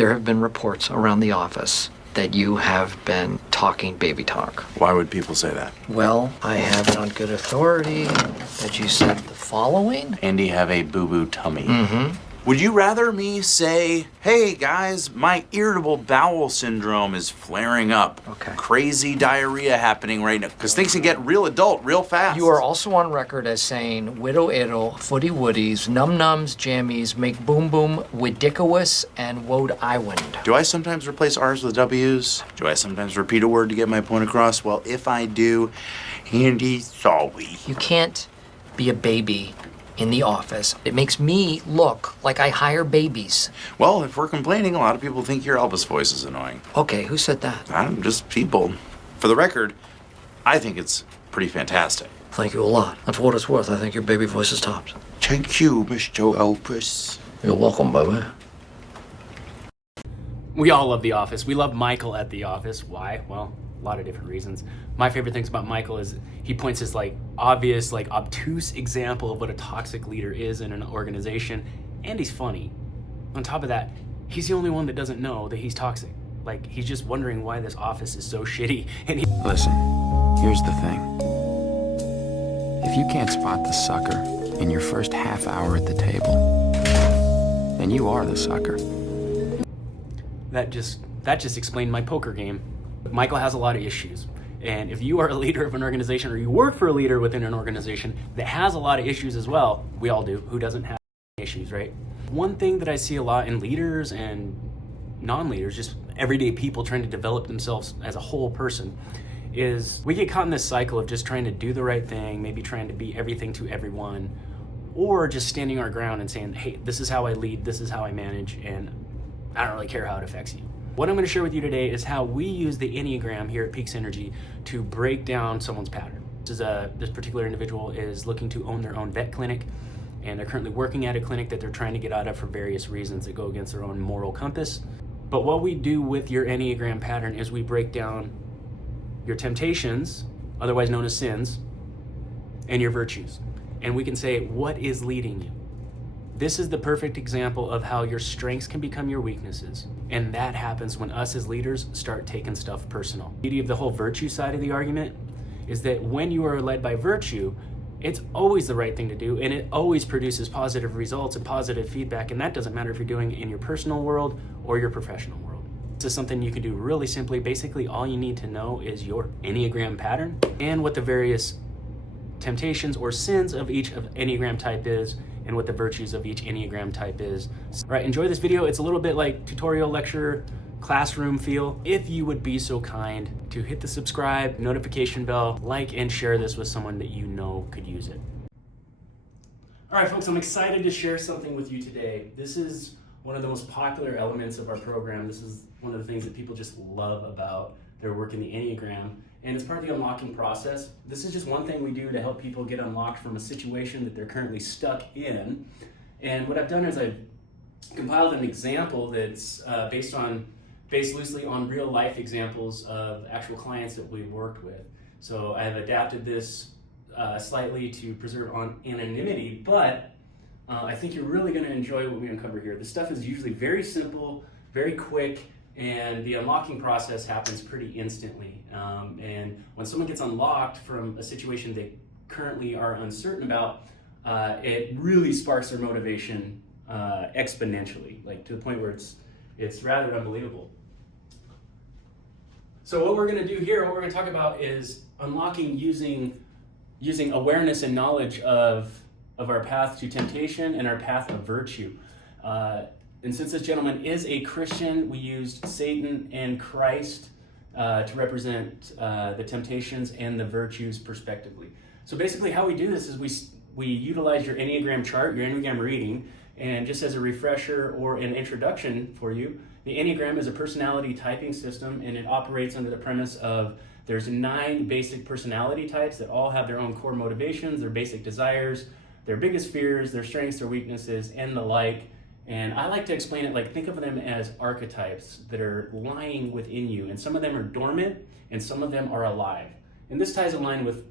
There have been reports around the office that you have been talking baby talk. Why would people say that? Well, I have it on good authority that you said the following. Andy have a boo-boo tummy. Mm-hmm. Would you rather me say, hey guys, my irritable bowel syndrome is flaring up. Okay. Crazy diarrhea happening right now. Because things can get real adult real fast. You are also on record as saying widow iddle, footy woodies, num nums, jammies, make boom boom, widiculous, and wode iwind. Do I sometimes replace R's with W's? Do I sometimes repeat a word to get my point across? Well, if I do, Andy, sorry. You can't be a baby in the office. It makes me look like I hire babies. Well, if we're complaining, a lot of people think your Elvis voice is annoying. Okay, who said that? I'm just people. For the record, I think it's pretty fantastic. Thank you a lot. And for what it's worth, I think your baby voice is tops. Thank you, Mr. Elvis. You're welcome, baby. We all love The Office. We love Michael at The Office. Why? Well, a lot of different reasons. My favorite things about Michael is he points this obvious, obtuse example of what a toxic leader is in an organization, and he's funny. On top of that, he's the only one that doesn't know that he's toxic. He's just wondering why this office is so shitty. And Listen, here's the thing. If you can't spot the sucker in your first half hour at the table, then you are the sucker. that just explained my poker game. Michael has a lot of issues. And if you are a leader of an organization or you work for a leader within an organization that has a lot of issues as well, we all do, who doesn't have issues, right? One thing that I see a lot in leaders and non-leaders, just everyday people trying to develop themselves as a whole person, is we get caught in this cycle of just trying to do the right thing, maybe trying to be everything to everyone, or just standing our ground and saying, hey, this is how I lead, this is how I manage, and I don't really care how it affects you. What I'm going to share with you today is how we use the Enneagram here at Peaks Energy to break down someone's pattern. This particular individual is looking to own their own vet clinic, and they're currently working at a clinic that they're trying to get out of for various reasons that go against their own moral compass. But what we do with your Enneagram pattern is we break down your temptations, otherwise known as sins, and your virtues. And we can say, what is leading you? This is the perfect example of how your strengths can become your weaknesses. And that happens when us as leaders start taking stuff personal. The beauty of the whole virtue side of the argument is that when you are led by virtue, it's always the right thing to do, and it always produces positive results and positive feedback, and that doesn't matter if you're doing it in your personal world or your professional world. This is something you can do really simply. Basically, all you need to know is your Enneagram pattern and what the various temptations or sins of each of Enneagram type is, and what the virtues of each Enneagram type is. All right, enjoy this video. It's a little bit like tutorial lecture, classroom feel. If you would be so kind to hit the subscribe, notification bell, like, and share this with someone that you know could use it. All right, folks, I'm excited to share something with you today. This is one of the most popular elements of our program. This is one of the things that people just love about their work in the Enneagram, and it's part of the unlocking process. This is just one thing we do to help people get unlocked from a situation that they're currently stuck in. And what I've done is I've compiled an example that's based loosely on real life examples of actual clients that we've worked with. So I've adapted this slightly to preserve anonymity, but I think you're really going to enjoy what we uncover here. This stuff is usually very simple, very quick, and the unlocking process happens pretty instantly. And when someone gets unlocked from a situation they currently are uncertain about, it really sparks their motivation exponentially, to the point where it's rather unbelievable. So what we're going to do here, what we're going to talk about is unlocking using awareness and knowledge of our path to temptation and our path of virtue. And since this gentleman is a Christian, we used Satan and Christ to represent the temptations and the virtues prospectively. So basically how we do this is we utilize your Enneagram chart, your Enneagram reading, and just as a refresher or an introduction for you, the Enneagram is a personality typing system, and it operates under the premise of there's 9 basic personality types that all have their own core motivations, their basic desires, their biggest fears, their strengths, their weaknesses, and the like. And I like to explain it think of them as archetypes that are lying within you, and some of them are dormant and some of them are alive. And this ties in line with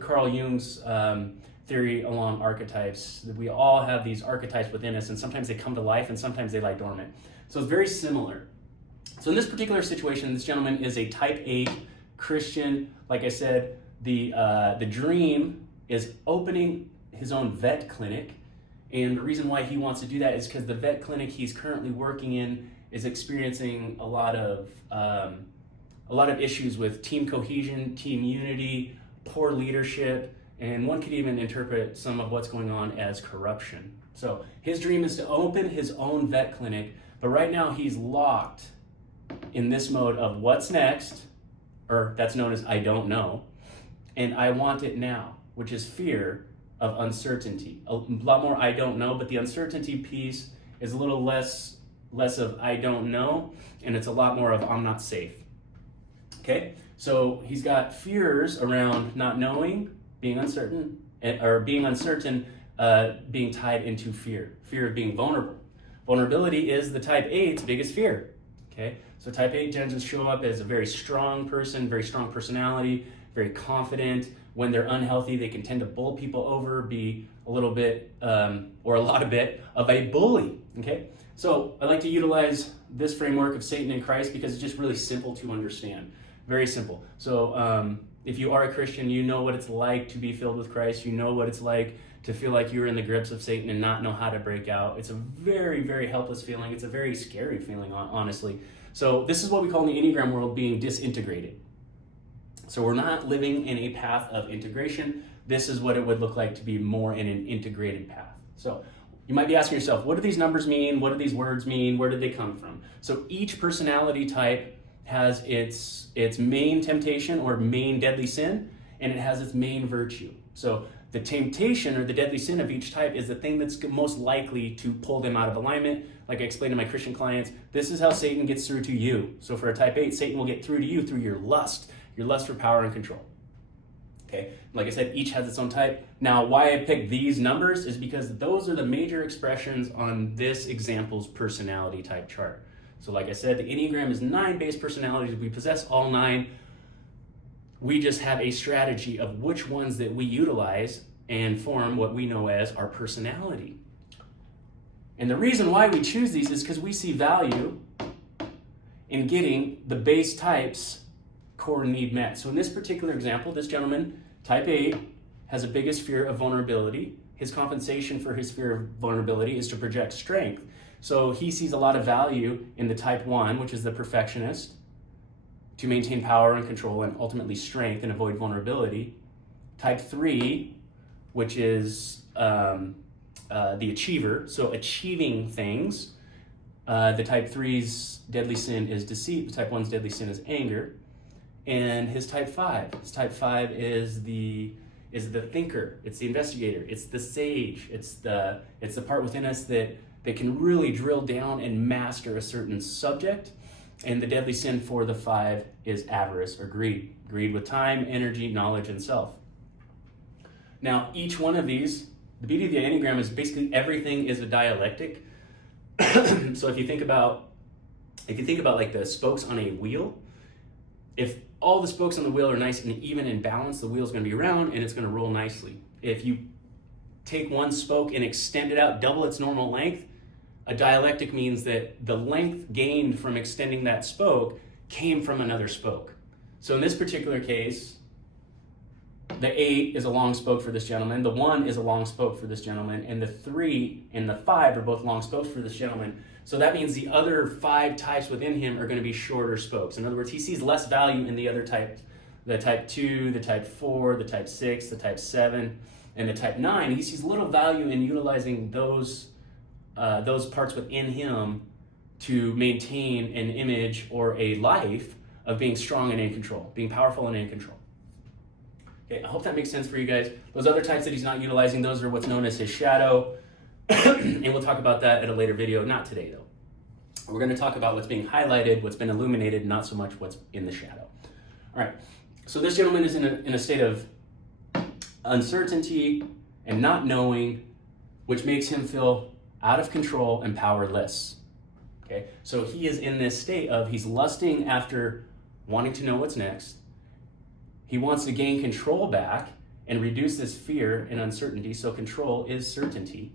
Carl Jung's theory along archetypes, that we all have these archetypes within us, and sometimes they come to life and sometimes they lie dormant. So it's very similar. So in this particular situation, this gentleman is a type 8 Christian. Like I said, the dream is opening his own vet clinic. And the reason why he wants to do that is because the vet clinic he's currently working in is experiencing a lot of issues with team cohesion, team unity, poor leadership, and one could even interpret some of what's going on as corruption. So his dream is to open his own vet clinic, but right now he's locked in this mode of what's next, or that's known as I don't know, and I want it now, which is fear of uncertainty. A lot more I don't know, but the uncertainty piece is a little less of I don't know, and it's a lot more of I'm not safe. Okay, so he's got fears around not knowing, being uncertain, or being uncertain, being tied into fear of being vulnerable. Vulnerability is the type 8's biggest fear. Okay, so type 8 tends to show up as a very strong person, very strong personality, very confident. When they're unhealthy, they can tend to bowl people over, be a little bit, or a lot of a bully. Okay, so I like to utilize this framework of Satan and Christ because it's just really simple to understand. Very simple. So if you are a Christian, you know what it's like to be filled with Christ. You know what it's like to feel like you're in the grips of Satan and not know how to break out. It's a very, very helpless feeling. It's a very scary feeling, honestly. So this is what we call in the Enneagram world being disintegrated. So we're not living in a path of integration. This is what it would look like to be more in an integrated path. So you might be asking yourself, what do these numbers mean? What do these words mean? Where did they come from? So each personality type has its main temptation or main deadly sin, and it has its main virtue. So the temptation or the deadly sin of each type is the thing that's most likely to pull them out of alignment. Like I explained to my Christian clients, this is how Satan gets through to you. So for a type 8, Satan will get through to you through your lust for power and control. Okay, like I said, each has its own type. Now, why I picked these numbers is because those are the major expressions on this example's personality type chart. So like I said, the Enneagram is 9 base personalities. We possess all 9. We just have a strategy of which ones that we utilize and form what we know as our personality. And the reason why we choose these is because we see value in getting the base types core need met. So in this particular example, this gentleman, type 8, has the biggest fear of vulnerability. His compensation for his fear of vulnerability is to project strength. So he sees a lot of value in the type 1, which is the perfectionist, to maintain power and control and ultimately strength and avoid vulnerability. Type 3, which is the achiever, so achieving things. The type 3's deadly sin is deceit. The type 1's deadly sin is anger. And his type 5 is the thinker, it's the investigator, it's the sage, it's the part within us that can really drill down and master a certain subject. And the deadly sin for the 5 is avarice or greed with time, energy, knowledge, and self. Now, each one of these, the beauty of the Enneagram is basically everything is a dialectic. So if you think about like the spokes on a wheel, if all the spokes on the wheel are nice and even and balanced, the wheel's going to be round and it's going to roll nicely. If you take one spoke and extend it out, double its normal length, a dialectic means that the length gained from extending that spoke came from another spoke. So in this particular case, the 8 is a long spoke for this gentleman, the 1 is a long spoke for this gentleman, and the 3 and the 5 are both long spokes for this gentleman. So that means the other 5 types within him are going to be shorter spokes. In other words, he sees less value in the other types, the type 2, the type 4, the type 6, the type 7, and the type 9. He sees little value in utilizing those parts within him to maintain an image or a life of being strong and in control, being powerful and in control. Okay, I hope that makes sense for you guys. Those other types that he's not utilizing, those are what's known as his shadow. And we'll talk about that at a later video, not today though. We're going to talk about what's being highlighted, what's been illuminated, not so much what's in the shadow. All right, so this gentleman is in a state of uncertainty and not knowing, which makes him feel out of control and powerless. Okay, so he is in this state of he's lusting after wanting to know what's next. He wants to gain control back and reduce this fear and uncertainty, so control is certainty.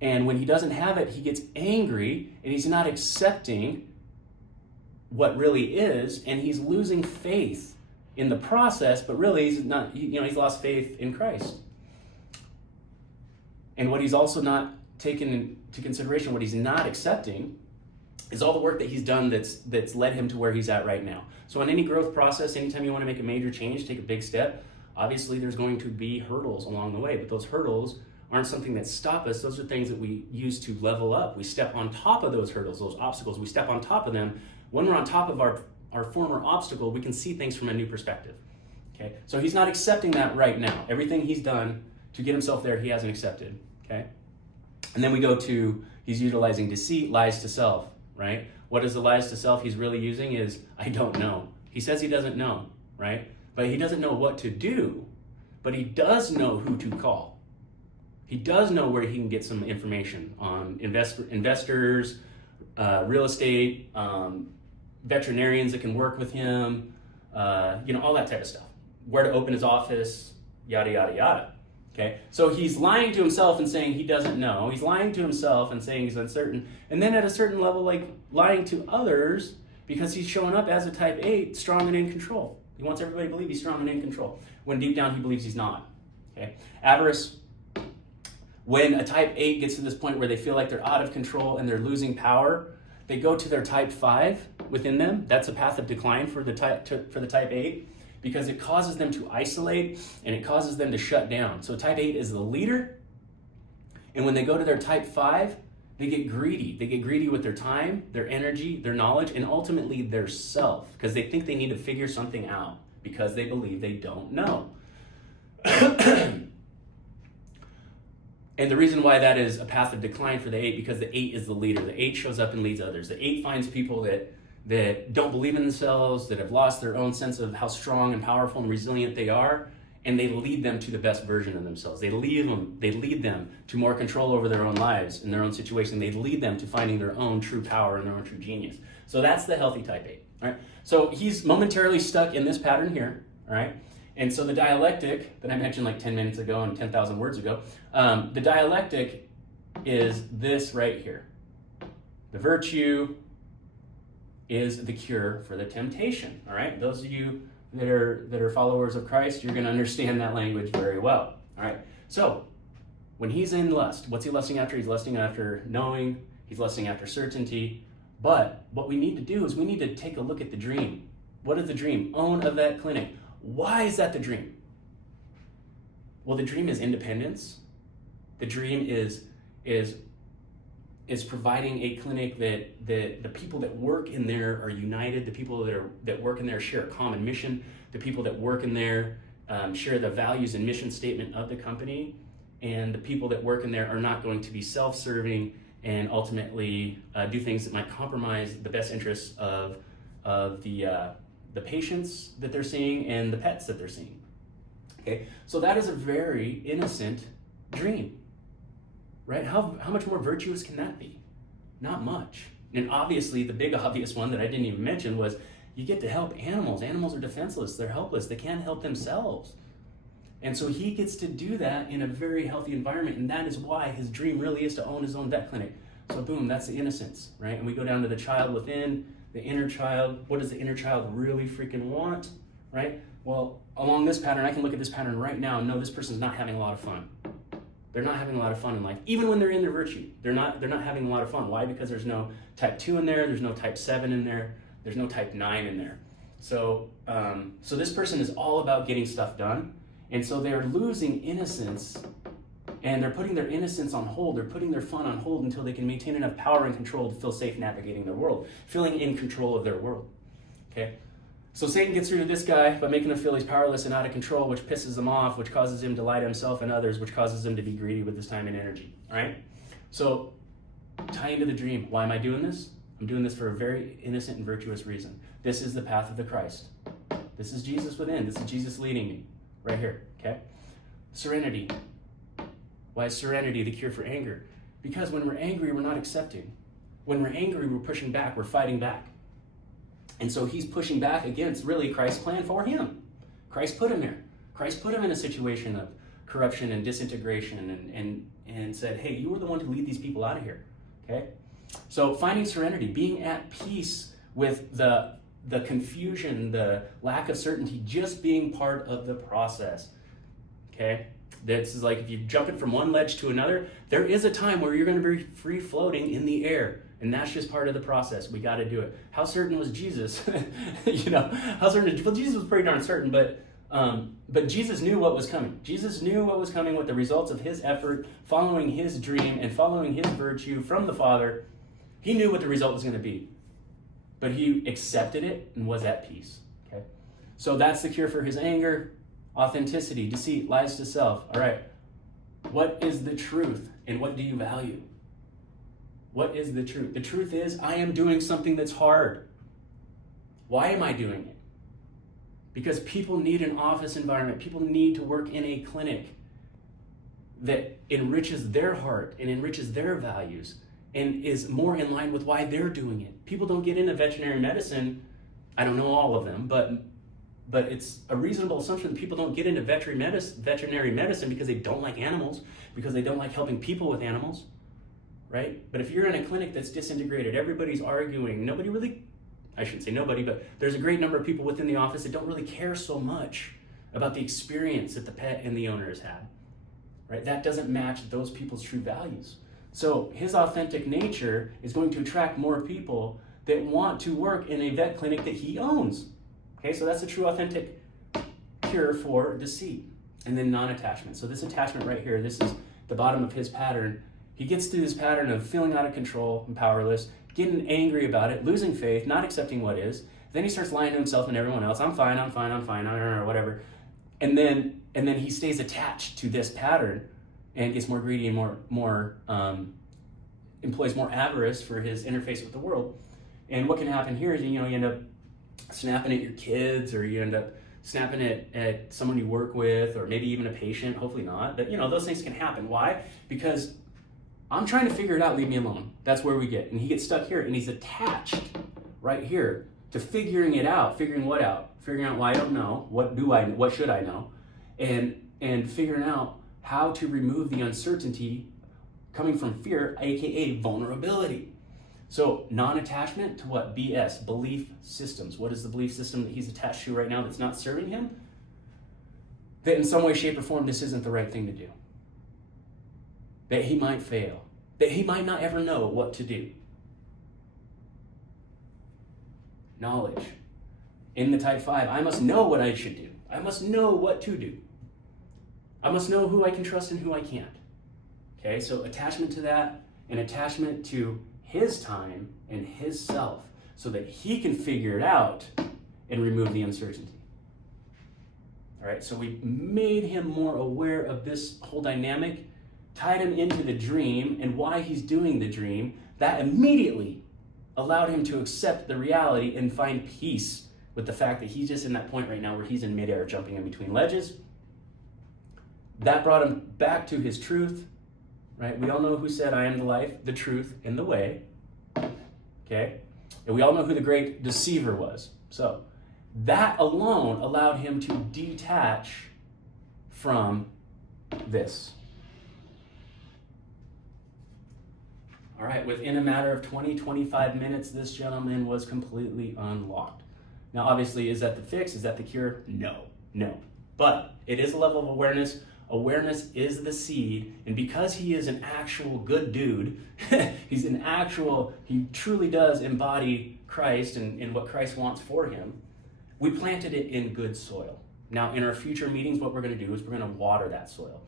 And when he doesn't have it, he gets angry, and he's not accepting what really is, and he's losing faith in the process, but really he's not, he's lost faith in Christ. And what he's also not taken into consideration, what he's not accepting, is all the work that he's done that's led him to where he's at right now. So in any growth process, anytime you want to make a major change, take a big step, obviously there's going to be hurdles along the way, but those hurdles aren't something that stop us. Those are things that we use to level up. We step on top of those hurdles, those obstacles. We step on top of them. When we're on top of our former obstacle, we can see things from a new perspective. Okay, so he's not accepting that right now. Everything he's done to get himself there, he hasn't accepted. Okay, and then we go to, he's utilizing deceit, lies to self, right? What is the lies to self he's really using is, I don't know. He says he doesn't know, right? But he doesn't know what to do, but he does know who to call. He does know where he can get some information on investors, real estate, veterinarians that can work with him, all that type of stuff. Where to open his office, yada, yada, yada. Okay, so he's lying to himself and saying he doesn't know. He's lying to himself and saying he's uncertain. And then at a certain level, like lying to others because he's showing up as a type 8, strong and in control. He wants everybody to believe he's strong and in control, when deep down he believes he's not. Okay, avarice. When a type 8 gets to this point where they feel like they're out of control and they're losing power, they go to their type 5 within them. That's a path of decline for the type 8, because it causes them to isolate and it causes them to shut down. So type 8 is the leader, and when they go to their type 5, they get greedy. They get greedy with their time, their energy, their knowledge, and ultimately their self, because they think they need to figure something out because they believe they don't know. And the reason why that is a path of decline for the 8, because the 8 is the leader. The 8 shows up and leads others. The 8 finds people that don't believe in themselves, that have lost their own sense of how strong and powerful and resilient they are, and they lead them to the best version of themselves. They lead them to more control over their own lives and their own situation. They lead them to finding their own true power and their own true genius. So that's the healthy type 8. All right. So he's momentarily stuck in this pattern here. All right. And so the dialectic that I mentioned like 10 minutes ago and 10,000 words ago, the dialectic is this right here. The virtue is the cure for the temptation. All right, those of you that are followers of Christ, you're going to understand that language very well. All right, so when he's in lust, what's he lusting after? He's lusting after knowing. He's lusting after certainty. But what we need to do is we need to take a look at the dream. What is the dream? Own a vet clinic. Why is that the dream? Well, the dream is independence. The dream is providing a clinic that the people that work in there are united. The people that work in there share a common mission. The people that work in there share the values and mission statement of the company. And the people that work in there are not going to be self-serving and ultimately do things that might compromise the best interests of the patients that they're seeing and the pets that they're seeing. Okay, so that is a very innocent dream, right? How much more virtuous can that be? Not much. And obviously the big obvious one that I didn't even mention was you get to help animals. Animals are defenseless, they're helpless, they can't help themselves. And so he gets to do that in a very healthy environment, and that is why his dream really is to own his own vet clinic. So boom, that's the innocence, right? And we go down to the child within, the inner child. What does the inner child really freaking want, right? Well, along this pattern, I can look at this pattern right now and know this person's not having a lot of fun. They're not having a lot of fun in life. Even when they're in their virtue, they're not having a lot of fun. Why? Because there's no type 2 in there, there's no type 7 in there, there's no type 9 in there. So this person is all about getting stuff done, and so they're losing innocence, and they're putting their innocence on hold, they're putting their fun on hold until they can maintain enough power and control to feel safe navigating their world, feeling in control of their world, okay? So Satan gets through to this guy by making him feel he's powerless and out of control, which pisses him off, which causes him to lie to himself and others, which causes him to be greedy with his time and energy, all right? So tie into the dream. Why am I doing this? I'm doing this for a very innocent and virtuous reason. This is the path of the Christ. This is Jesus within. This is Jesus leading me right here, okay? Serenity. Why is serenity the cure for anger? Because when we're angry, we're not accepting. When we're angry, we're pushing back, we're fighting back. And so he's pushing back against really Christ's plan for him. Christ put him there. Christ put him in a situation corruption and disintegration and said, hey, you were the one to lead these people out of here, okay? So finding serenity, being at peace with the confusion, the lack of certainty, just being part of the process, okay? This is like if you're jumping from one ledge to another, there is a time where you're going to be free floating in the air, and that's just part of the process. We got to do it. How certain was Jesus? How certain? Well, Jesus was pretty darn certain, but Jesus knew what was coming. Jesus knew what was coming with the results of his effort, following his dream and following his virtue from the Father. He knew what the result was going to be, but he accepted it and was at peace. Okay, so that's the cure for his anger. Authenticity, deceit, lies to self. All right, what is the truth and what do you value? What is the truth? The truth is, I am doing something that's hard. Why am I doing it? Because people need an office environment. People need to work in a clinic that enriches their heart and enriches their values and is more in line with why they're doing it. People don't get into veterinary medicine. I don't know all of them, but it's a reasonable assumption that people don't get into veterinary medicine because they don't like animals, because they don't like helping people with animals, right? But if you're in a clinic that's disintegrated, everybody's arguing, nobody really, I shouldn't say nobody, but there's a great number of people within the office that don't really care so much about the experience that the pet and the owner has had, right? That doesn't match those people's true values. So his authentic nature is going to attract more people that want to work in a vet clinic that he owns. Okay, so that's a true authentic cure for deceit. And then non-attachment. So this attachment right here, this is the bottom of his pattern. He gets through this pattern of feeling out of control and powerless, getting angry about it, losing faith, not accepting what is. Then he starts lying to himself and everyone else. I'm fine, or whatever. And then he stays attached to this pattern and gets more greedy and more employs more avarice for his interface with the world. And what can happen here is, you end up snapping at your kids, or you end up snapping at someone you work with, or maybe even a patient. Hopefully not, but those things can happen. Why? Because I'm trying to figure it out, leave me alone. That's where we get. And he gets stuck here, and he's attached right here to figuring it out. Figuring what out? Figuring out why I don't know. What should I know? And figuring out how to remove the uncertainty coming from fear, aka vulnerability. So non-attachment to what? BS, belief systems. What is the belief system that he's attached to right now that's not serving him? That in some way, shape, or form, this isn't the right thing to do. That he might fail. That he might not ever know what to do. Knowledge. In the type 5, I must know what I should do. I must know what to do. I must know who I can trust and who I can't. Okay, so attachment to that, and attachment to his time and his self, so that he can figure it out and remove the uncertainty. All right, so we made him more aware of this whole dynamic, tied him into the dream and why he's doing the dream. That immediately allowed him to accept the reality and find peace with the fact that he's just in that point right now where he's in midair jumping in between ledges. That brought him back to his truth, right? We all know who said, I am the life, the truth, and the way. Okay? And we all know who the great deceiver was. So that alone allowed him to detach from this. All right, within a matter of 25 minutes, this gentleman was completely unlocked. Now, obviously, is that the fix? Is that the cure? No. But it is a level of awareness. Awareness is the seed, and because he is an actual good dude, he truly does embody Christ and what Christ wants for him, we planted it in good soil. Now, in our future meetings, what we're going to do is we're going to water that soil.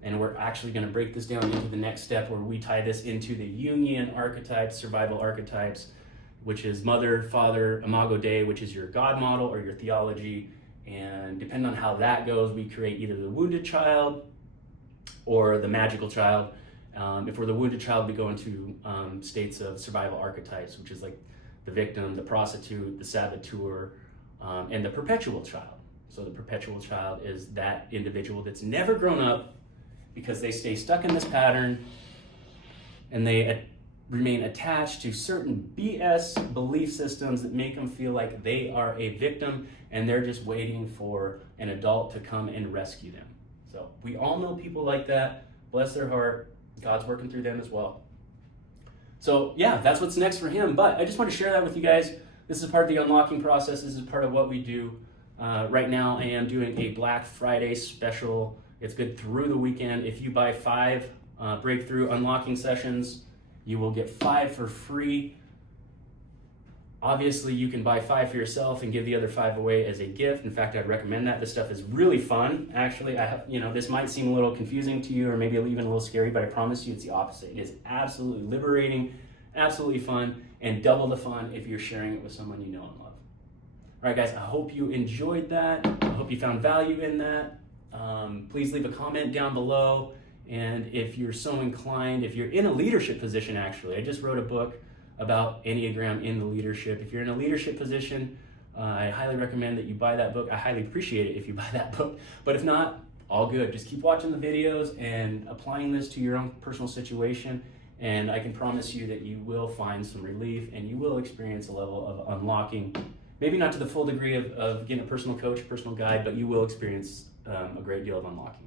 And we're actually going to break this down into the next step where we tie this into the Jungian archetypes, survival archetypes, which is mother, father, imago Dei, which is your God model or your theology. And depending on how that goes, we create either the wounded child or the magical child. If we're the wounded child, we go into states of survival archetypes, which is like the victim, the prostitute, the saboteur, and the perpetual child. So the perpetual child is that individual that's never grown up because they stay stuck in this pattern and they remain attached to certain BS belief systems that make them feel like they are a victim and they're just waiting for an adult to come and rescue them. So we all know people like that. Bless their heart. God's working through them as well. So yeah, that's what's next for him. But I just want to share that with you guys. This is part of the unlocking process. This is part of what we do. Right now I am doing a Black Friday special. It's good through the weekend. If you buy 5 breakthrough unlocking sessions, you will get 5 for free. Obviously, you can buy 5 for yourself and give the other 5 away as a gift. In fact, I'd recommend that. This stuff is really fun. Actually, this might seem a little confusing to you or maybe even a little scary, but I promise you it's the opposite. It is absolutely liberating, absolutely fun, and double the fun if you're sharing it with someone you know and love. All right, guys, I hope you enjoyed that. I hope you found value in that. Please leave a comment down below. And if you're so inclined, if you're in a leadership position, actually, I just wrote a book about Enneagram in the leadership. If you're in a leadership position, I highly recommend that you buy that book. I highly appreciate it if you buy that book. But if not, all good. Just keep watching the videos and applying this to your own personal situation. And I can promise you that you will find some relief and you will experience a level of unlocking. Maybe not to the full degree of getting a personal coach, personal guide, but you will experience a great deal of unlocking.